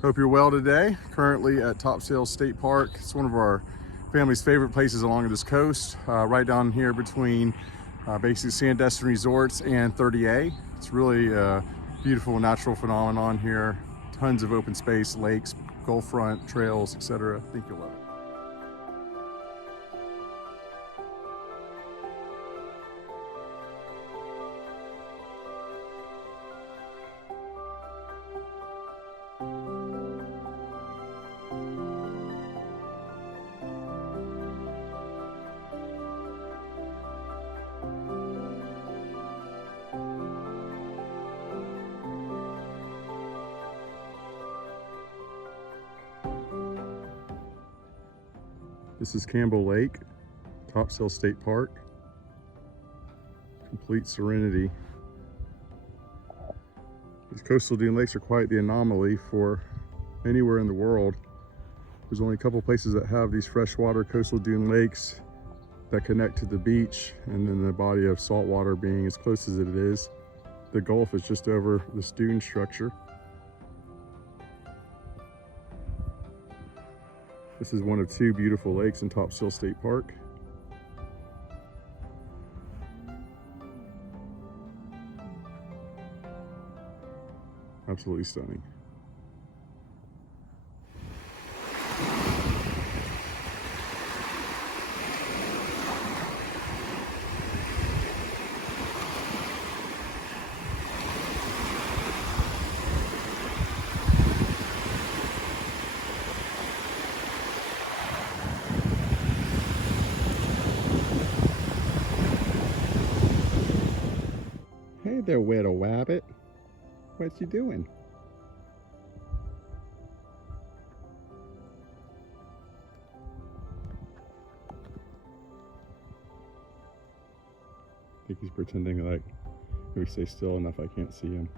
Hope you're well today. Currently at Topsail State Park. It's one of our family's favorite places along this coast, right down here between basically Sandestin Resorts and 30A. It's really a beautiful natural phenomenon here. Tons of open space, lakes, gulf front, trails, etc. I think you'll love it. This is Campbell Lake, Topsail State Park. Complete serenity. These coastal dune lakes are quite the anomaly for anywhere in the world. There's only a couple places that have these freshwater coastal dune lakes that connect to the beach, and then the body of salt water being as close as it is. The Gulf is just over this dune structure. This is one of two beautiful lakes in Topsail State Park. Absolutely stunning. Hey there, little rabbit. What you doing? I think he's pretending like if we stay still enough I can't see him.